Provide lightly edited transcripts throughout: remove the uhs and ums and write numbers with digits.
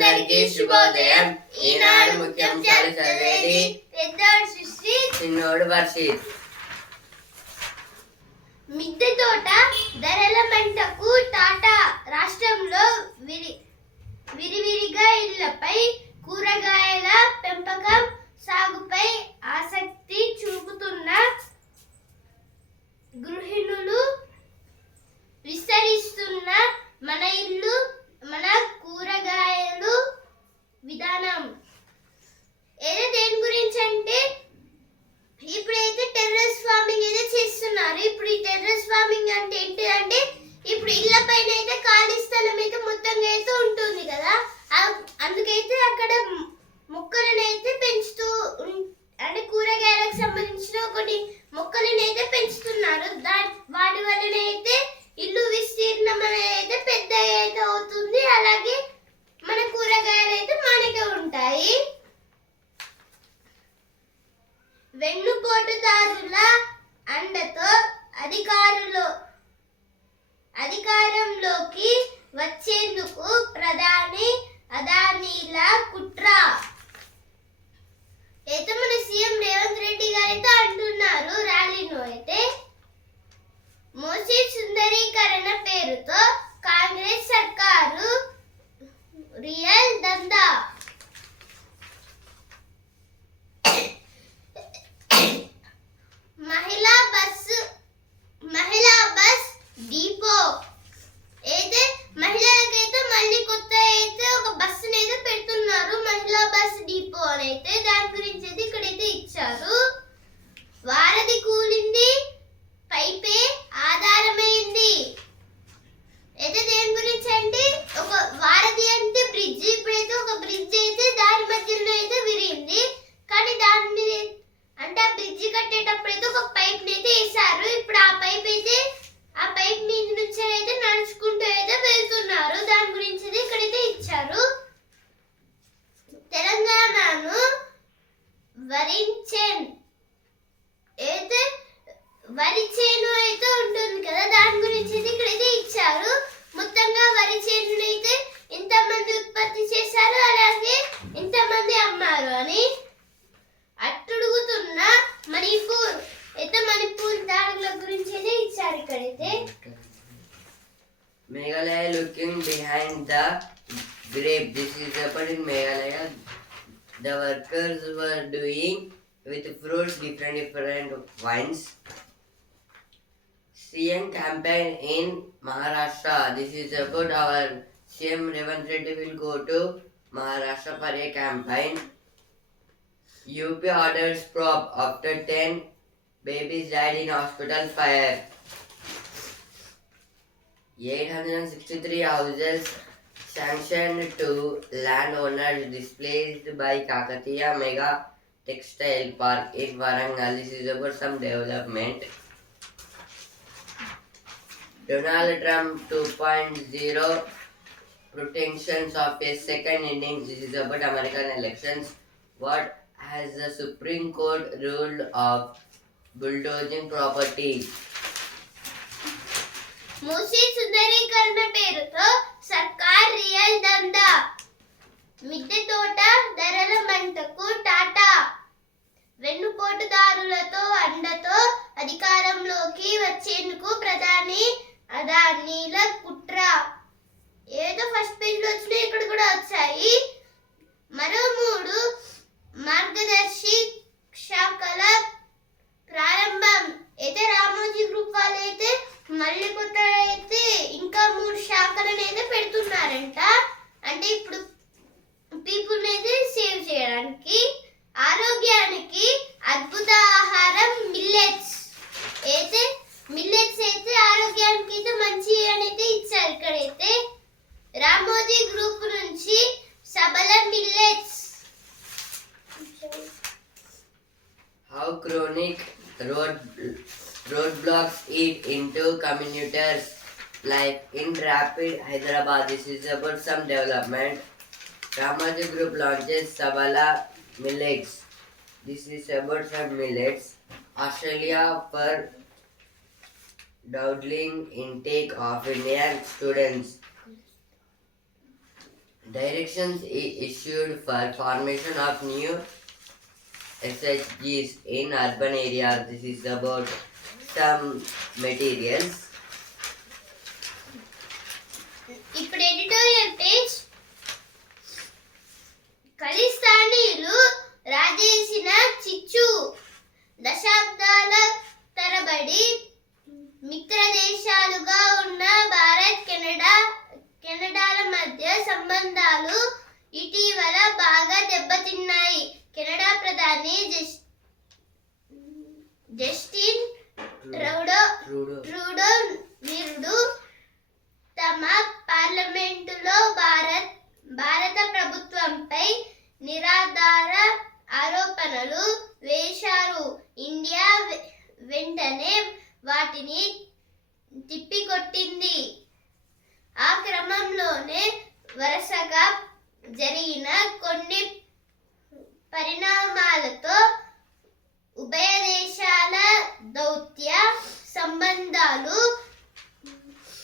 అందరికీ శుభోదయం. ఈనాడు ముఖ్యాంశాలు చదివేది పెద్దోడు సృష్టి, చిన్నోడు వర్షిత్. మిద్దె తోట ధరల మంటకు టాటా. రాష్ట్రంలో విరివిరిగా ఇళ్లపై కూరగాయల పెంపకం సాగుపై ఆసక్తి చూపుతున్న గృహిణులు విస్తరిస్తున్న మన ఇల్లు మన కూరగాయలు విధానం. ఏదో దేని గురించి అంటే ఇప్పుడైతే టెర్రస్ ఫార్మింగ్ అయితే చేస్తున్నారు. ఇప్పుడు ఈ టెర్రస్ ఫార్మింగ్ అంటే ఏంటి అంటే ఇప్పుడు ఇళ్ల పైన అయితే ఖాళీ స్థలం అయితే మొత్తంగా అయితే ఉంటుంది కదా, అందుకైతే అక్కడ మొక్కలను అయితే పెంచుతూ అంటే కూరగాయలకు సంబంధించిన ఒకటి మొక్కలను అయితే పెంచుతున్నారు. వాటి వలన అయితే ఇల్లు విస్తీర్ణం అనేది పెద్ద అయితే అవుతుంది, అలాగే మన కూరగాయలు అయితే మనకే ఉంటాయి. వెన్నుపోటుదారుల అండతో అధికారంలోకి వచ్చేందుకు ప్రధాని అదానీల కుట్ర అయితే మన సీఎం రేవంత్ రెడ్డి గారు అయితే అంటున్నారు ర్యాలీలో అయితే. మూసీ సుందరీకరణ పేరుతో కాంగ్రెస్ సర్కారు రియల్ దందా. మహిళా బస్ డిపో అయితే మహిళలకైతే మళ్ళీ కొత్త అయితే ఒక బస్సుని అయితే పెడుతున్నారు, మహిళా బస్ డిపో అని అయితే. దాని గురించి అయితే ఇక్కడైతే ఇచ్చారు. వారధి కూలింది, పైపే ఆధారమైంది. అయితే దేని గురించి అంటే ఒక వారధి అంటే బ్రిడ్జ్, ఇప్పుడైతే ఒక బ్రిడ్జ్ అయితే దారి మధ్యలో అయితే విరిగింది, కానీ దాని మీద అంటే ఆ బ్రిడ్జ్ కట్టేటప్పుడు అయితే ఒక పైప్ అయితే వేసారు. ఇప్పుడు ఆ పైప్ మీద నుంచి అయితే నడుచుకుంటూ అయితే వెళ్తున్నారు. దాని గురించి అయితే ఇక్కడైతే ఇచ్చారు. తెలంగాణను వరి చేను అయితే ఉంటుంది కదా, దాని గురించి అయితే ఇక్కడైతే ఇచ్చారు. మొత్తంగా వరి చేనును అయితే ఇంతమంది ఉత్పత్తి చేశారు, అలాగే ఇంతమంది అమ్మారు అని. అట్టుడుగుతున్న మణిపూర్ అయితే మణిపూర్ దాడుల గురించి అయితే ఇచ్చారు ఇక్కడైతే. Meghalaya looking behind the grape. This is happened in Meghalaya. The workers were doing with fruits different wines. CM campaign in Maharashtra. This is about our CM Revanth Reddy will go to Maharashtra for a campaign. UP orders prop after 10 babies died in hospital fire. 863 houses sanctioned to landowners displaced by Kakatiya Mega Textile Park in Warangal. This is about some development. Donald Trump 2.0 pretensions of a second innings. This is about American elections. What has the Supreme Court ruled of bulldozing property? Musi సుందరీకరణ పేరుతో సర్కార్ real దందా. మిద్దె తోట ధరల మంటకు టాటా. వెన్నుపోటుదారులతో అండతో అధికారంలోకి వచ్చేందుకు ప్రధాని అదానీల కుట్ర. ఏదో ఫస్ట్ పేజ్ లో వచ్చినాయి, ఇక్కడ కూడా వచ్చాయి. మరో 3 మార్గదర్శి శాఖల ప్రారంభం అయితే రామోజీ గ్రూప్ వాళ్ళు అయితే మళ్ళీ కొత్త అయితే ఇంకా 3 శాఖలను అయితే పెడుతున్నారంట. అంటే ఇప్పుడు పీపుల్ అయితే సేవ్ చేయడానికి. ఆరోగ్యానికి అద్భుత ఆహారం మిల్లెట్స్ అయితే ఆరోగ్యానికి అయితే మంచి అని అయితే ఇచ్చారు ఇక్కడైతే. రామోజీ గ్రూప్ నుంచి సబల millets. How chronic roadblocks eat into commuters' life in Rapid Hyderabad. This is about some development. Ramoji Group launches Sabala Millets. This is about some millets. Australia for doubling intake of Indian students. Directions issued for formation of new SHGs in urban areas. This is about some materials. ఇప్పుడు editorial page. ఖలిస్తానీయులు రాజేసిన చిచ్చు. దశాబ్దాల తరబడి మిత్రదేశాలుగా ఉన్న భారత్ కెనడాల మధ్య సంబంధాలు ఇటీవల బాగా దెబ్బతిన్నాయి. కెనడా ప్రధాని జస్టిన్ ట్రూడో నిరుడు తమ పార్లమెంటులో భారత ప్రభుత్వంపై నిరాధార ఆరోపణలు వేశారు. ఇండియా వెంటనే వాటిని తిప్పికొట్టింది. ఆ క్రమంలోనే వరుసగా జరిగిన కొన్ని పరిణామాలతో ఉభయ దేశాల దౌత్య సంబంధాలు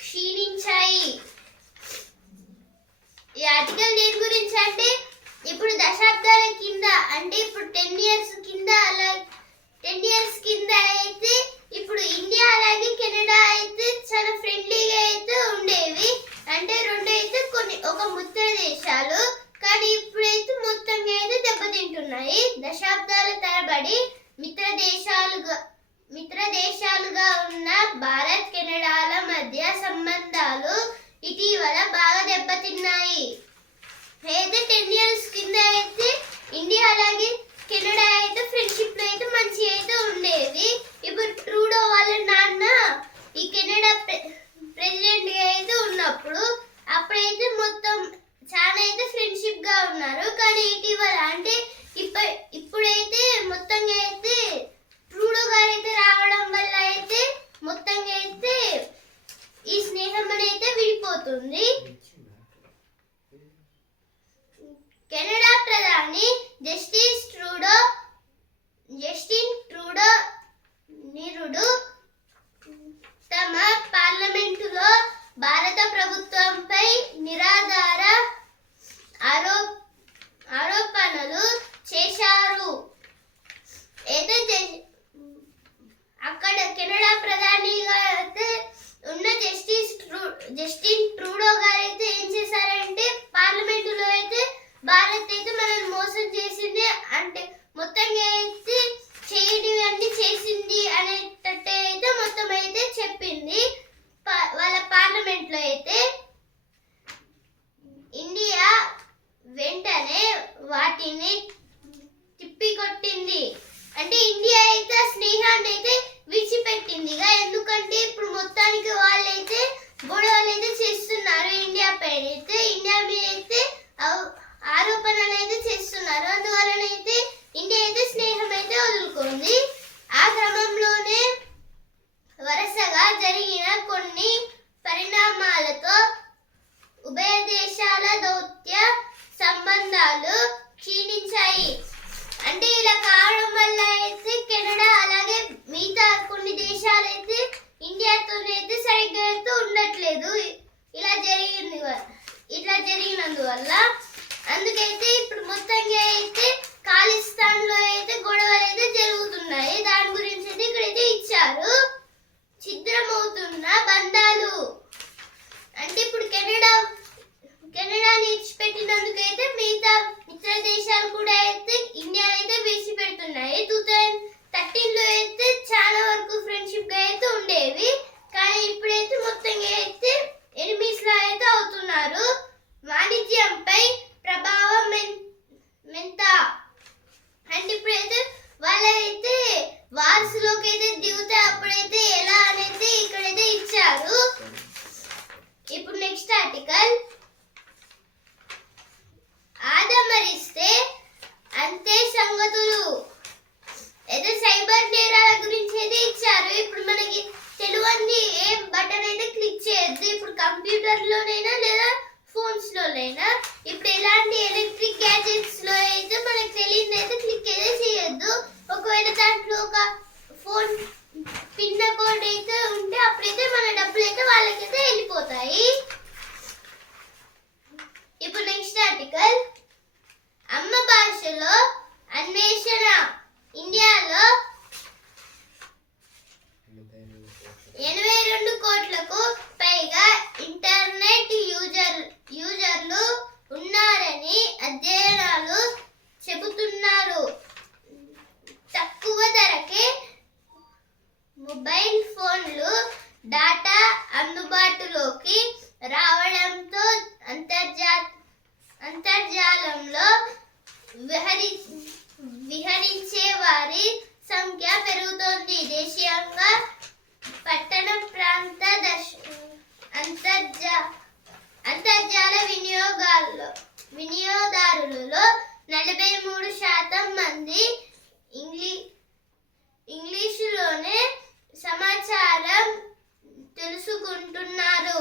క్షీణించాయి. ఈ ఆర్టికల్ దేని గురించి అంటే ఇప్పుడు దశాబ్దాల కింద అంటే ఇప్పుడు 10 years కింద అలా 10 years కింద అయితే ఇప్పుడు ఇండియా అలాగే కెనడా అయితే చాలా ఫ్రెండ్లీగా అయితే ఉండేవి. అంటే రెండు అయితే ఒక మిత్ర దేశాలు, కానీ ఇప్పుడైతే మొత్తంగా అయితే దెబ్బతింటున్నాయి. దశాబ్దాల తరబడి మిత్ర దేశాలుగా ఉన్న భారత్ కెనడాల మధ్య సంబంధాలు ఇటీవల బాగా దెబ్బతిన్నాయి. అయితే 10 years కింద అయితే ఇండియా అలాగే కెనడా అయితే ఫ్రెండ్షిప్ లో అయితే మంచి అయితే ఉండేది. ఇప్పుడు ట్రూడో వాళ్ళ నాన్న ఈ కెనడా ప్రెసిడెంట్ గా అయితే ఉన్నప్పుడు అప్పుడైతే మొత్తం చాలా అయితే ఫ్రెండ్షిప్ గా ఉన్నారు. కానీ ఇటీవల అంటే ఇప్పుడైతే మొత్తంగా అయితే ట్రూడో గారు అయితే రావడం వల్ల అయితే మొత్తంగా అయితే ఈ స్నేహం అనేది విడిపోతుంది. కెనడా ప్రధాని జస్టిన్ ట్రూడో నిరుడు తమ పార్లమెంటులో భారత ప్రభుత్వంపై నిరాధార ఆరోపణలు చేశారు. అక్కడ కెనడా ప్రధానిగా అయితే ఉన్న జస్టిన్ ట్రూడో గారు అయితే ఏం చేశారంటే పార్లమెంటులో అయితే భారత్ అయితే మనల్ని మోసం చేసింది అంటే మొత్తంగా అయితే చేయడం అన్ని చేసింది అనేటట్టు అయితే మొత్తం అయితే చెప్పింది. వాళ్ళ పార్లమెంట్ లో అయితే ఇండియా వెంటనే వాటిని తిప్పికొట్టింది. అంటే ఇండియా అయితే స్నేహాన్ని అయితే విడిచిపెట్టిందిగా. ఎందుకంటే ఇప్పుడు మొత్తానికి వాళ్ళైతే గొడవలు అయితే చేస్తున్నారు ఇండియా పైన అయితే. ఇండియా మీద అయితే ఆరోపణలు అయితే చేస్తున్నారు. అందువలనైతే ఇండియా అయితే స్నేహం అయితే వదులుకుంది. ఆ క్రమంలోనే వరుసగా జరిగిన కొన్ని పరిణామాలతో ఉభయ దేశాల దౌత్య సంబంధాలు క్షీణించాయి. అంటే ఇలా కావడం వల్ల అయితే కెనడా అలాగే మిగతా కొన్ని దేశాలు అయితే ఇండియాతోనైతే సరిగ్గా అయితే ఉండట్లేదు. ఇట్లా జరిగినందువల్ల అందుకైతే ఇప్పుడు మొత్తంగా అయితే ఖలిస్తాన్ లో అయితే గొడవలు అయితే జరుగుతున్నాయి. దాని గురించి అయితే ఇక్కడైతే ఇచ్చారు. ఛిద్రమవుతున్న బంధాలు అంటే ఇప్పుడు కెనడాని ఇచ్చిపెట్టినందుకైతే మిగతా మిత్ర దేశాలు కూడా అయితే ఇండియా అయితే విడిచిపెడుతున్నాయి. 2013 లో అయితే చాలా వరకు ఫ్రెండ్షిప్ గా అయితే ఉండేవి. కానీ ఇప్పుడైతే మొత్తంగా అయితే ఎనిమీస్ లా అయితే అవుతున్నారు. వాణిజ్యంపై ప్రభావం ఎంత అంటే ఇప్పుడైతే వాళ్ళైతే వార్స్లోకి అయితే దిగుతే అప్పుడైతే ఎలా అనేది ఇక్కడైతే ఇచ్చారు. ఇప్పుడు నెక్స్ట్ ఆర్టికల్ ఆదమరిస్తే అంతే సంగతులు. అయితే సైబర్ నేరాల గురించి అయితే ఇచ్చారు. ఇప్పుడు మనకి తెలియంది ఏ బటన్ అయితే క్లిక్ చేయొద్దు. ఇప్పుడు కంప్యూటర్ లోనైనా లేదా ఫోన్స్ లోనైనా ఇప్పుడు ఎలాంటి ఎలక్ట్రిక్ గ్యాజెట్స్ లో అయితే మనకు తెలియదు అయితే క్లిక్ అయితే చేయొద్దు. ఒకవేళ దాంట్లో ఒక ఫోన్ పిన్ కోడ్ అయితే ఉంటే అప్పుడైతే మన డబ్బులు అయితే వాళ్ళకైతే వెళ్ళిపోతాయి. ఇప్పుడు నెక్స్ట్ ఆర్టికల్ అమ్మ భాషలో అన్వేషణ. ఇండియాలో 82 కోట్లకు పైగా ఇంటర్నెట్ యూజర్లు ఉన్నారని అధ్యయనాలు చెబుతున్నారు. తక్కువ ధరకే మొబైల్ ఫోన్లు డాటా అందుబాటులోకి రావడంతో అంతర్జాలంలో విహరించే వారి సంఖ్య పెరుగుతోంది. దేశీయంగా పట్టణ ప్రాంత అంతర్జాల వినియోగదారులలో 43% మంది ఇంగ్లీషులోనే సమాచారం తెలుసుకుంటున్నారు.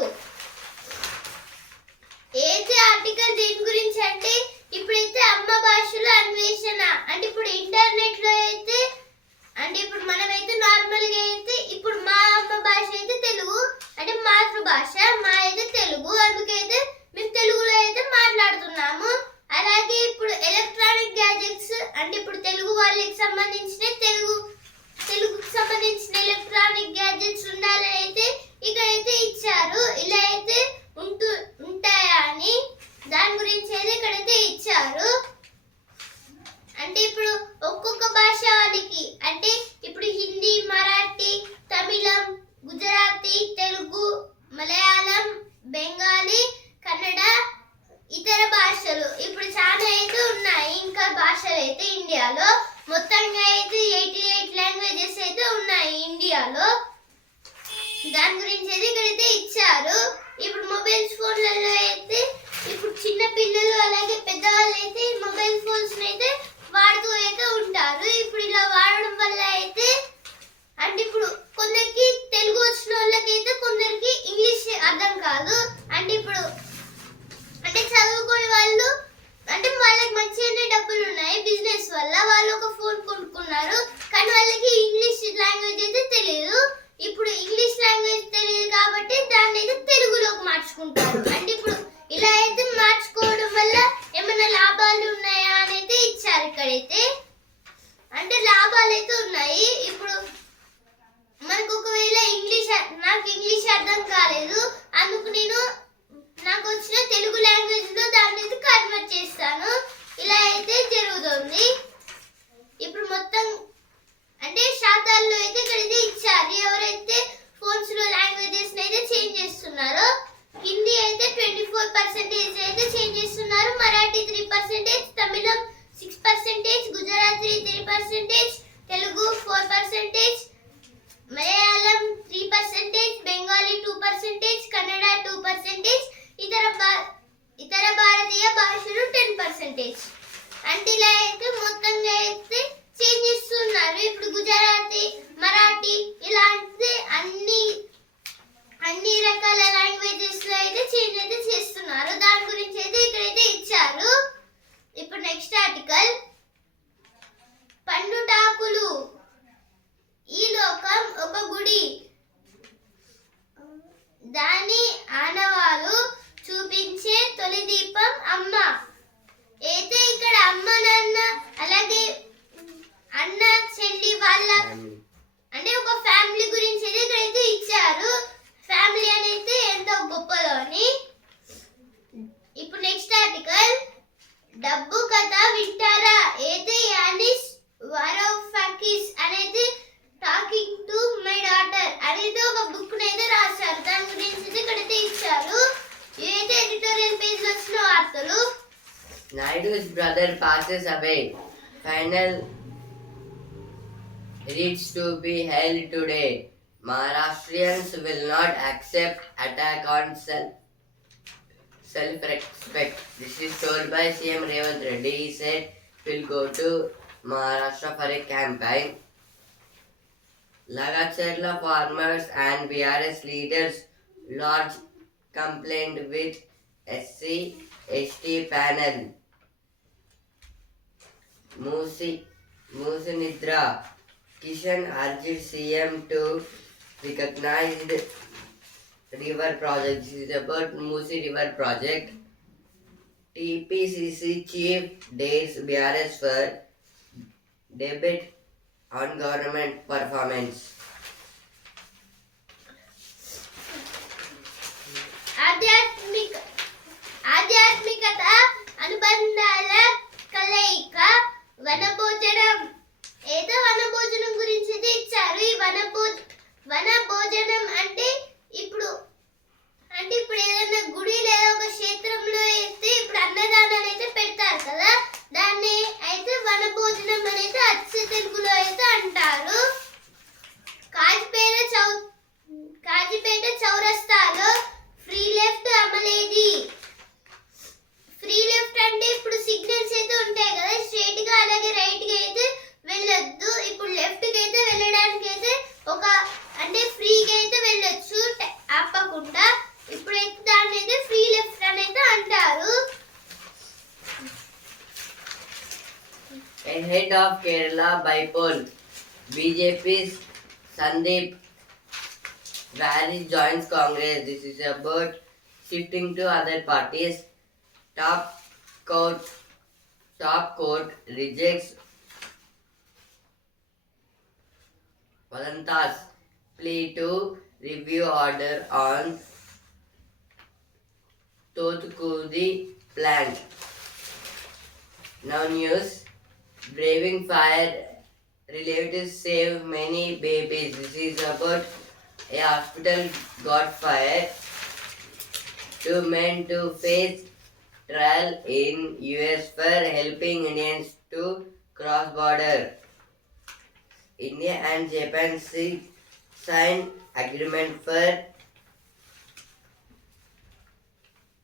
ఏది ఆర్టికల్ దీని గురించి అంటే ఇప్పుడైతే అమ్మ భాషలో అన్వేషణ అంటే ఇప్పుడు ఇంటర్నెట్ లో అయితే అంటే ఇప్పుడు మనమైతే నార్మల్ గా అయితే ఇప్పుడు మా అమ్మ భాష అయితే తెలుగు అంటే మాతృభాష మా అయితే తెలుగు, అందుకైతే మేము తెలుగులో అయితే మాట్లాడుతున్నాము. అలాగే ఇప్పుడు ఎలక్ట్రానిక్ గ్యాజెట్స్ అంటే ఇప్పుడు తెలుగు వాళ్ళకి సంబంధించిన తెలుగుకు సంబంధించిన ఎలక్ట్రానిక్ గ్యాజెట్స్ ఉండాలని అయితే ఇక్కడైతే ఇచ్చారు. ఇలా అయితే ఉంటాయా అని దాని గురించి అయితే ఇక్కడైతే ఇచ్చారు. అంటే ఇప్పుడు ఒక్కొక్క భాష వాళ్ళకి అంటే ఇప్పుడు హిందీ, మరాఠీ, తమిళం, గుజరాతీ, తెలుగు, మలయాళం, బెంగాలీ, కన్నడ, ఇతర భాషలు ఇప్పుడు చాలా అయితే ఉన్నాయి. ఇంకా భాషలు అయితే ఇండియాలో మొత్తంగా అయితే 88 లాంగ్వేజెస్ అయితే ఉన్నాయి ఇండియాలో. దాని గురించి అయితే ఇక్కడైతే ఇచ్చారు. ఇప్పుడు మొబైల్ ఫోన్లలో అయితే ఇప్పుడు చిన్న పిల్లలు అలాగే పెద్దవాళ్ళు అయితే మొబైల్ ఫోన్స్ అయితే వాడుతూ అయితే ఉంటారు. ఇప్పుడు ఇలా వాడడం వల్ల అయితే అంటే ఇప్పుడు కొందరికి తెలుగు వచ్చిన వాళ్ళకైతే కొందరికి ఇంగ్లీష్ అర్థం కాదు. అంటే ఇప్పుడు అంటే చదువుకునే వాళ్ళు అంటే వాళ్ళకి మంచిగానే డబ్బులు ఉన్నాయి బిజినెస్ వల్ల వాళ్ళు ఒక ఫోన్ కొనుక్కున్నారు, కానీ వాళ్ళకి ఇంగ్లీష్ లాంగ్వేజ్ అయితే తెలియదు. ఇప్పుడు ఇంగ్లీష్ లాంగ్వేజ్ తెలియదు కాబట్టి దాన్ని అయితే తెలుగులోకి మార్చుకుంటారు. అంటే ఇప్పుడు ఇలా అయితే మార్చుకోవడం వల్ల ఏమైనా లాభాలు ఉన్నాయా అని అయితే ఇచ్చారు ఇక్కడైతే. అంటే లాభాలు అయితే ఉన్నాయి. ఇప్పుడు మనకు ఒకవేళ నాకు ఇంగ్లీష్ అర్థం కాలేదు, అందుకు నేను నాకు వచ్చిన తెలుగు లాంగ్వేజ్ లో దాన్ని అయితే కన్వర్ట్ చేస్తాను. ఇలా అయితే జరుగుతుంది. ఇప్పుడు మొత్తం అంటే శాతాల్లో అయితే ఇక్కడైతే ఇచ్చారు. ఎవరైతే ఫోన్స్ లో లాంగ్వేజెస్ అయితే చేంజ్ చేస్తున్నారో హిందీ అయితే 24% అయితే చేంజ్ చేస్తున్నారు, మరాఠీ 3%, తమిళం 6%, గుజరాతీ 3%, తెలుగు 4%, మలయాళం 3%, బెంగాలీ 2%, కన్నడ 2%, ఇతర భారతీయ భాషలు 10%. అంటే ఇలా అయితే మొత్తంగా అయితే చేంజ్ చేస్తున్నారు. ఇప్పుడు గుజరాతీ, మరాఠీ ఇలాంటి అన్ని రకాల లాంగ్వేజెస్ లో అయితే చేంజ్ అయితే చేస్తున్నారు. దాని గురించి అయితే ఇక్కడైతే ఇచ్చారు. ఇప్పుడు నెక్స్ట్ ఆర్టికల్ పండుటాకులు. ఈ లోకం ఒక గుడి, దాని ఆనవాలు చూపించే తొలి దీపం అమ్మ. అయితే ఇక్కడ అమ్మ నాన్న అలాగే అన్న చెల్లి వాళ్ళ అంటే ఒక ఫ్యామిలీ గురించి అయితే ఇక్కడైతే ఇచ్చారు. ఫ్యామిలీ అనేది ఎంతో గొప్పదో అని. ఇప్పుడు నెక్స్ట్ ఆర్టికల్ డబ్బు కథ వింటారా. అయితే యానిస్ వారోఫాకిస్ అనేది టాకింగ్ టు మై డాటర్ అనేది ఒక బుక్ అయితే రాశారు. దాని గురించి అయితే ఇక్కడైతే ఇచ్చారు. ఇదైతే ఎడిటోరియల్ పేజ్ లో వచ్చిన వార్తలు. Naidu's brother passes away. Final reads to be held today. Maharashtrians will not accept attack on self-respect. This is told by CM Revanth Reddy. He said we'll go to Maharashtra for a campaign. Lagacherla farmers and BRS leaders lodged complaint with SC/ST panel. Musinidra Kishan urged CM to recognize the river project. This is about Musi River project. TPCC chief dares BRS for debate on government performance. ఆధ్యాత్మికత అనుబంధాల కలయిక వనభోజనం. ఏదో వనభోజనం గురించి అయితే ఇచ్చారు. ఈ వనభోజనం అంటే ఇప్పుడు ఏదైనా గుడి లేదా ఒక క్షేత్రంలో అయితే ఇప్పుడు అన్నదానాలు అయితే పెడతారు కదా, దాన్ని అయితే వనభోజనం అనేది అచ్చ తెలుగులో అయితే అంటారు. కాజిపేట చౌరస్తాలో ఫ్రీ లెఫ్ట్ అమలేది. ఫ్రీ లెఫ్ట్ అంటే ఇప్పుడు సిగ్నల్స్ అయితే ఉంటాయి కదా, స్ట్రైట్ గా అలాగే రైట్ గా అయితే వెళ్ళొద్దు. ఇప్పుడు లెఫ్ట్ కి అయితే వెళ్ళడానికి అయితే అంటే ఫ్రీగా అయితే వెళ్ళొచ్చు ఆపకుండా. ఇప్పుడైతే దాన్ని అయితే ఫ్రీ లెఫ్ట్ అని అయితే అంటారు. Head of Kerala Bipol, BJP's Sandeep Varis joins Congress. This is about shifting to other parties. Top court rejects Vadanta's plea to review order on Thothukudi plant. Now news. Braving fire, relatives save many babies. This is about a hospital got fired. 2 men to face trial in US for helping Indians to cross border. India and Japan sign agreement for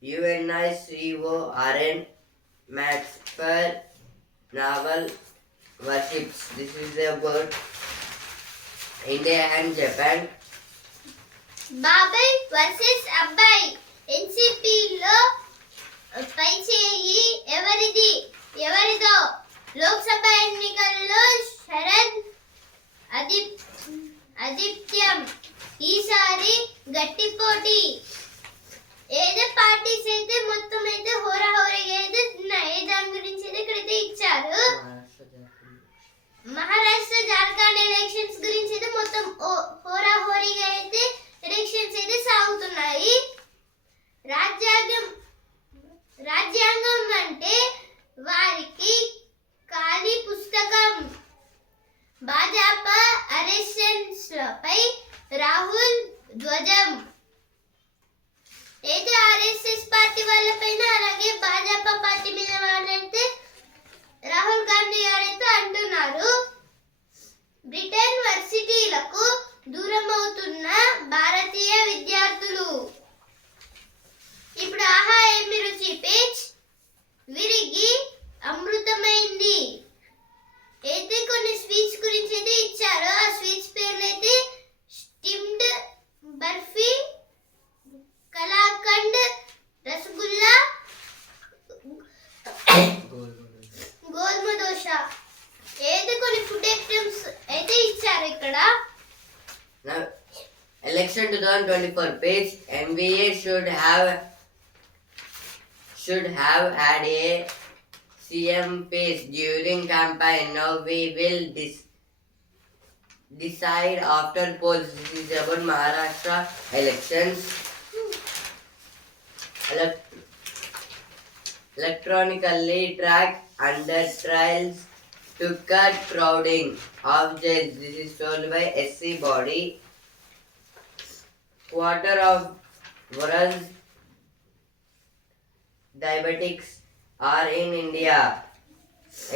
UNICORN match for naval warships. This is about India and Japan. బాబాయ్ versus అబ్బాయి. ఎన్సిపిలో పై చేయి ఎవరిదో. లోక్సభ ఎన్నికల్లో శరద్ ఆదిత్యం ఈసారి గట్టి పోటీ. ఏదో parties అయితే మొత్తం అయితే హోరాహోరీగా అయితే ఉన్నాయి. దాని గురించి అయితే ఇక్కడైతే ఇచ్చారు. మహారాష్ట్ర జార్ఖండ్ ఎలక్షన్స్ గురించి అయితే మొత్తం హోరాహోరీగా అయితే ఎలక్షన్స్ అయితే సాగుతున్నాయి. రాజ్యాంగం అంటే వారికి ఖాళీ పుస్తకం. భాజపా అరెస్ట్లపై రాహుల్ ధ్వజం. అయితే ఆర్ఎస్ఎస్ పార్టీ వాళ్ళపైన అలాగే భాజపా పార్టీ మీద వాళ్ళైతే రాహుల్ గాంధీ గారైతే అంటున్నారు. బ్రిటన్ వర్సిటీలకు దూరం అవుతున్న భారతీయ విద్యార్థులు. ఇప్పుడు ఆహా ఏమి రుచి పేజ్ విరిగి అమృతమైంది. అయితే కొన్ని స్వీట్స్ గురించి అయితే ఇచ్చారు. ఆ స్వీట్స్ పేర్లు అయితే స్టిమ్డ్ బర్ఫీ, కలాకండ్, రసగుల్లా, గోధుమ దోశ. ఏదో కొన్ని ఫుడ్ ఐటమ్స్ అయితే ఇచ్చారు ఇక్కడ. Now, election 2024 page. MVA should have had a CM page during campaign. Now we will decide after polls. This is about Maharashtra elections. Electronically track under trials to cut crowding of jails. This is told by SC body. Quarter of world's diabetics are in India.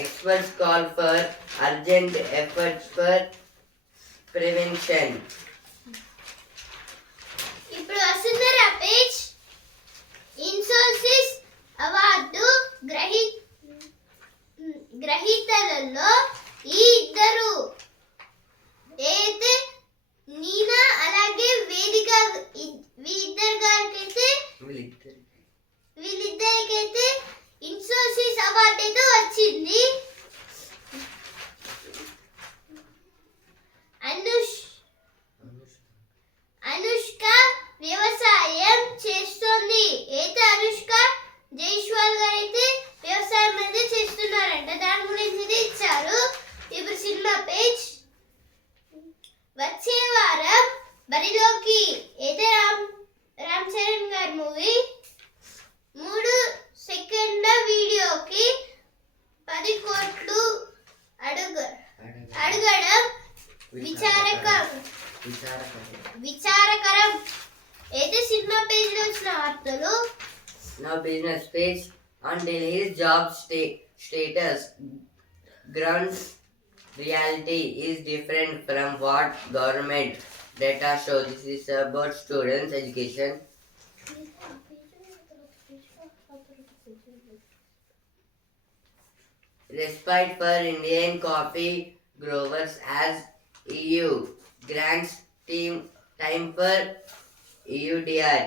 Experts call for urgent efforts for prevention. ఇప్పుడు వస్తుందరా page. Infosys award గ్రహీతలలో ఈ ఇద్దరు అయితే నీనా అలాగే వేదిక వీళ్ళిద్దరికైతే Infosys award అయితే వచ్చింది. అనుష్క వ్యవసాయం చేస్తుంది. అయితే అనుష్క జైస్వాల్ గారు అయితే విచారకరం విచారకరం అయితే సినిమా పేజ్ లో వచ్చిన వార్తలు. Now business page. On Delhi's job status, ground reality is different from what government data show. This is about students' education. Respite for Indian coffee growers as EU grants time for EUDR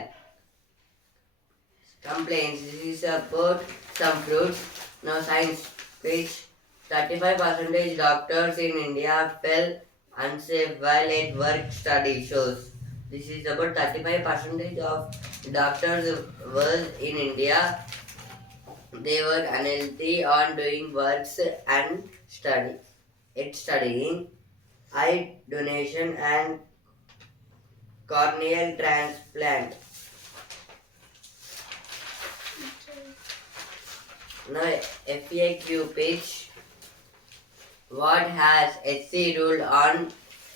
complaints. This is about some fruits. Now science page. 35% doctors in India fell unsafe while at work, study shows. This is about 35% of doctors was in India. They were unhealthy on doing works and studying. Eye donation and corneal transplant. Now FAQ page. What has SC ruled on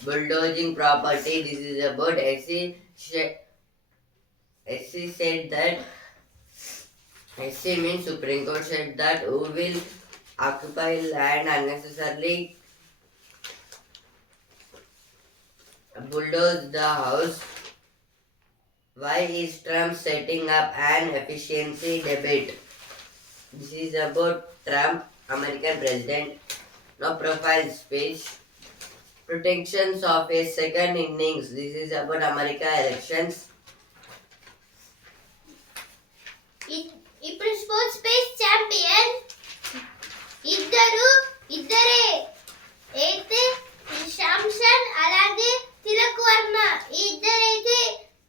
bulldozing property? This is about SC said that SC means Supreme Court said that who will occupy land unnecessarily bulldoze the house. Why is Trump setting up an efficiency debate? This is about Trump, American president. Now profiles page. Protections of a second innings. This is about America elections. ఇప్పుడు sports page champion ఇద్దరే అయితే శాంసన్ అలాగే తిలక్ వర్మ ఈ ఇద్దరైతే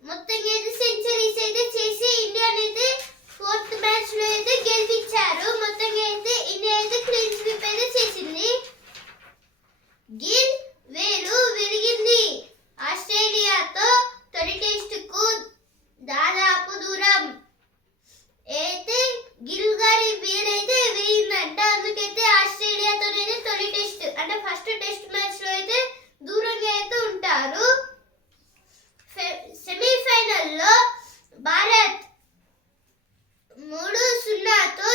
మొత్తం అయితే centuries అయితే చేసి ఇండియాని అయితే 4th మ్యాచ్ లో అయితే గెలిపించారు. మొత్తం అయితే ఇండియా అయితే క్లీన్ స్వీప్ అయితే చేసింది. గిల్ వేలు విరిగింది. ఆస్ట్రేలియాతో తొలి టెస్ట్ కు దాదాపు దూరం అయితే గిల్ గారి వేలైతే విరిగిందంట. అందుకైతే ఆస్ట్రేలియాతోనైతే తొలి టెస్ట్ అంటే ఫస్ట్ టెస్ట్ మ్యాచ్ లో అయితే దూరంగా అయితే ఉంటారు. సెమీఫైనల్లో భారత్ 3-0తో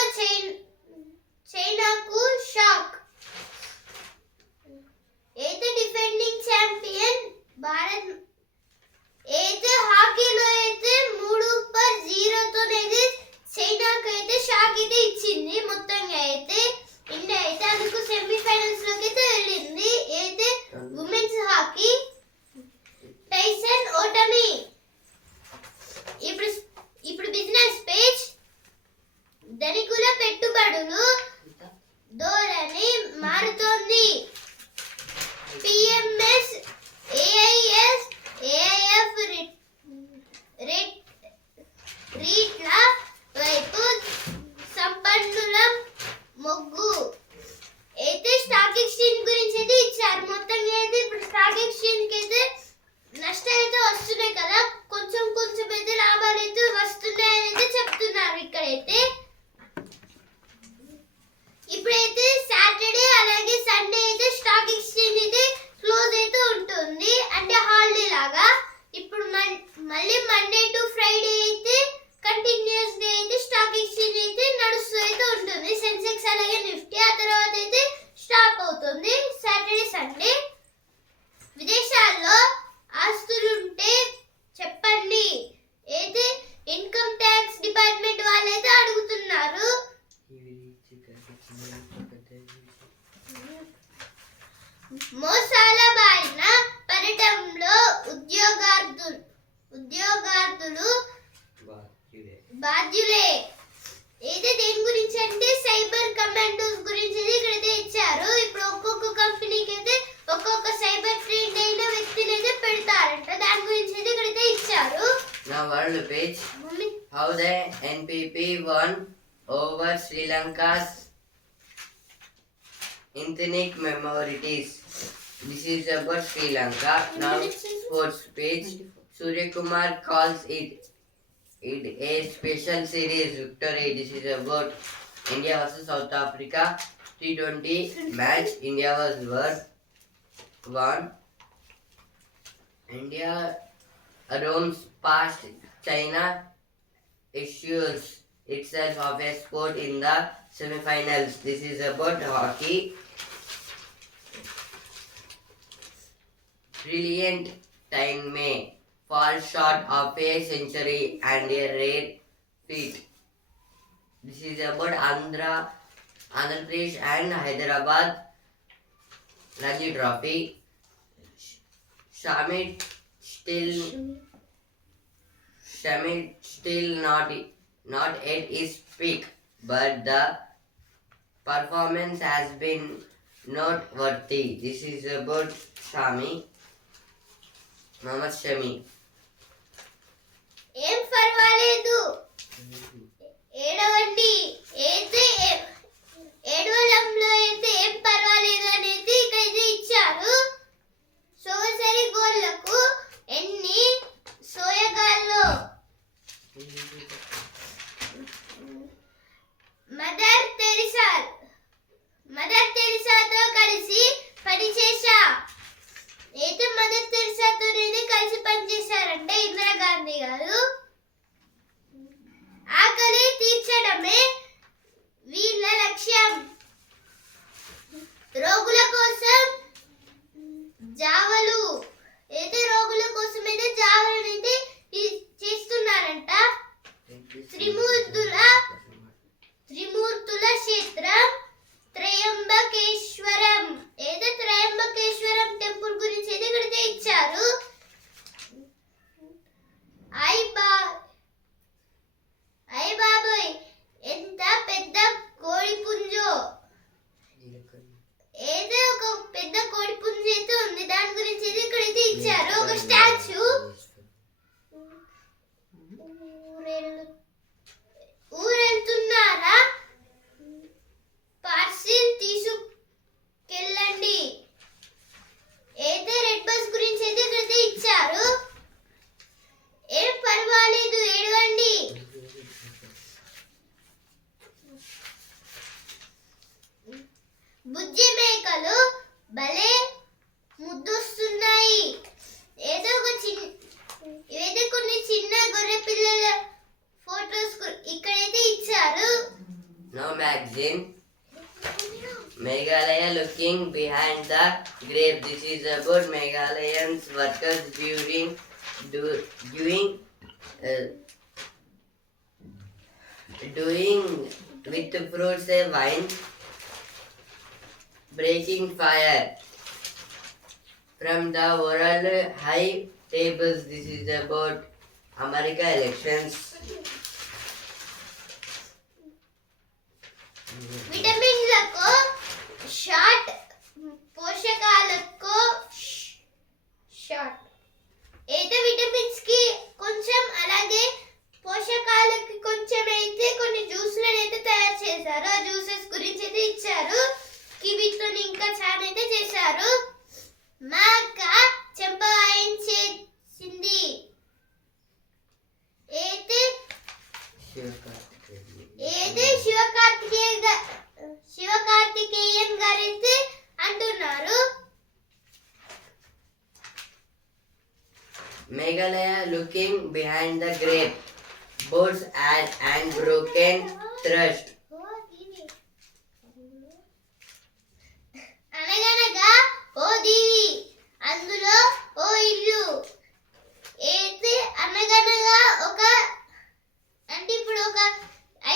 చైనాకు షాక్. అయితే డిఫెండింగ్ ఛాంపియన్ భారత్ అయితే హాకీలో అయితే 3-0తో అయితే చైనాకు అయితే షాక్ అయితే ఇచ్చింది. మొత్తంగా అయితే ఇండియా అయితే అందుకు సెమీఫైనల్స్ లోకి అయితే వెళ్ళింది. అయితే ఉమెన్స్ హాకీ టైసన్ ఓటమి. ఇప్పుడు బిజినెస్ పేజ్. ధనికుల పెట్టుబడులు ధోరణి మారుతోంది. పిఎంఎస్ ఏఐఎఫ్ రీట్ల వైపు సంపన్నుల మొగ్గు. అయితే స్టాక్ ఎక్స్చేంజ్ గురించి అయితే ఇచ్చారు. మొత్తంగా అయితే ఇప్పుడు స్టాక్ ఎక్స్చేంజ్ అయితే నష్టం అయితే వస్తున్నాయి కదా, కొంచెం అయితే లాభాలు అయితే వస్తున్నాయని అయితే చెప్తున్నారు ఇక్కడైతే. ఇప్పుడైతే సాటర్డే అలాగే సండే అయితే స్టాక్ ఎక్స్చేంజ్ అయితే క్లోజ్ అయితే ఉంటుంది అంటే హాలిడే లాగా. ఇప్పుడు మళ్ళీ మండే టు ఫ్రైడే అయితే కంటిన్యూస్ గా అయితే స్టాక్ ఎక్స్చేంజ్ అయితే నడుస్తూ అయితే ఉంటుంది. సెన్సెక్స్ అలాగే నిఫ్టీ ఆ తర్వాత అయితే స్టాప్ అవుతుంది సాటర్డే సండే. విదేశాల్లో ఆస్తులుంటే చెప్పండి అయితే ఇన్కమ్ ట్యాక్స్ డిపార్ట్మెంట్ వాళ్ళైతే అడుగుతున్నారు. మోసాల బారిన పడటంలో ఉద్యోగార్థులు బాధ్యులే. అయితే దేని గురించి అంటే సైబర్ కమాండోస్ గురించి ఇక్కడైతే ఇచ్చారు. ఇప్పుడు ఒక్కొక్క కంపెనీకి అయితే ఒక్కొక్క సైబర్ ట్రైన్ అయిన వ్యక్తిని అయితే పెడతారంట. దాని గురించి అయితే ఇక్కడైతే ఇచ్చారు. Now world page. How the NPP won over Sri Lanka's ethnic minorities. This is about Sri Lanka. Now sports page. Surya Kumar calls it a special series victory. This is about India versus South Africa T20 match. India was won. India roams past China, assures itself of a spot in the semi-finals. This is about hockey. Brilliant time may fall short of a century and a rare feat. This is about Andhra Pradesh and Hyderabad Ranji Trophy. Shamit still not at his peak, but the performance has been noteworthy. This is about Mohammad Shami. ఏం పర్వాలేదు ఏడవండి అయితే ఏడవడంలో అయితే ఏం పర్వాలేదు అనేది ఇక్కడైతే ఇచ్చారు. సోసరి గోళ్లకు ఎన్ని సోయగాల్లో మదర్ తెరిసాతో కలిసి పనిచేశా. అయితే మదర్ తెరిసాతో కలిసి పనిచేశారంటే ఇందిరాగాంధీ గారు. ఆకలి తీర్చడమే వీళ్ళ లక్ష్యం. రోగుల కోసం జావలు అయితే రోగుల కోసం అయితే జావలు అయితే చేస్తున్నారంట. త్రిమూర్తుల క్షేత్రం త్రయంబకేశ్వరం ఏదో త్రయంబకేశ్వరం టెంపుల్ గురించి అయితే ఇక్కడైతే ఇచ్చారు. అయ్ బాబోయ్ ఎంత పెద్ద కోడి పుంజో. ఏదో ఒక పెద్ద కోడి పుంజు అయితే ఉంది, దాని గురించి అయితే ఇక్కడైతే ఇచ్చారు. ఒక స్టాచ్యూ. ఊరెళ్తున్నారా, పార్సిల్ తీసుకెళ్ళండి. అయితే రెడ్ బస్ గురించి అయితే ఇక్కడైతే ఇచ్చారు. ఏం పర్వాలేదు ఏడవండి. బుజ్జి మేకలు భలే ముద్దొస్తున్నాయి. ఏదో కొన్ని చిన్న గొర్రె పిల్లల ఫోటోస్ ఇక్కడైతే ఇచ్చారు. Now magazine. Meghalaya looking behind the grave. This is about Meghalayans workers doing with fruits a wine, breaking fire from the world high tables. This is about America elections. విటమిన్లకు షార్ట్, పోషకాలకు short. అయితే vitamins కి కొంచెం అలాగే పోషకాలకి కొంచెం అయితే కొన్ని జ్యూస్లను అయితే తయారు చేశారు. ఆ జ్యూసెస్ గురించి అయితే ఇచ్చారు. కివితో ఇంకా చాలా అయితే చేశారు. మా అక్క చెంప వాయించేసింది. అయితే శివకార్తికేయన్ గారైతే అంటున్నారు. Meghalaya looking behind the grave, boards and broken thrust. అనగనగా ఓ దీవి అందులో ఓ ఇల్లు. అయితే అనగనగా ఒక అంటే ఇప్పుడు ఒక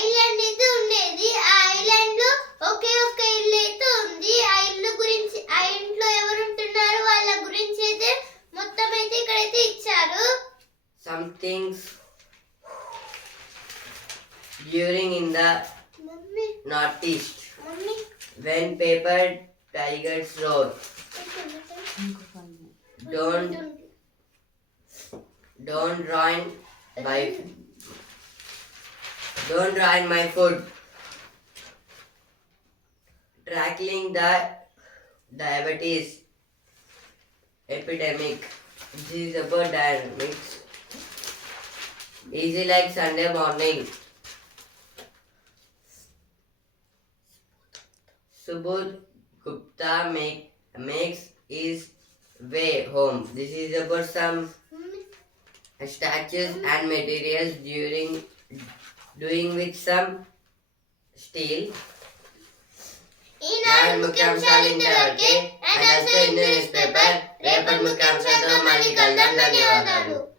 ఐలాండ్ అయితే ఉండేది. ఆ ఐలాండ్ లో ఒకే ఒక్క ఇల్లు అయితే ఉంది. ఆ ఇల్లు గురించి, ఆ ఇంట్లో ఎవరు ఉంటున్నారు వాళ్ళ గురించి అయితే మొత్తం అయితే ఇక్కడైతే ఇచ్చారు. Some things during in the northeast when paper tigers roar. Don't ruin my food. Tackling the diabetes epidemic. This is about dynamics. Easy like Sunday morning. Subodh Gupta makes his way home. This is about some statues and materials doing with some steel. ఈనాడు ముఖ్యాంశాలు ఇంతవరకే. And also in news paper. రేపటి ముఖ్యాంశాలతో మళ్ళీ కలుద్దాం. ధన్యవాదాలు.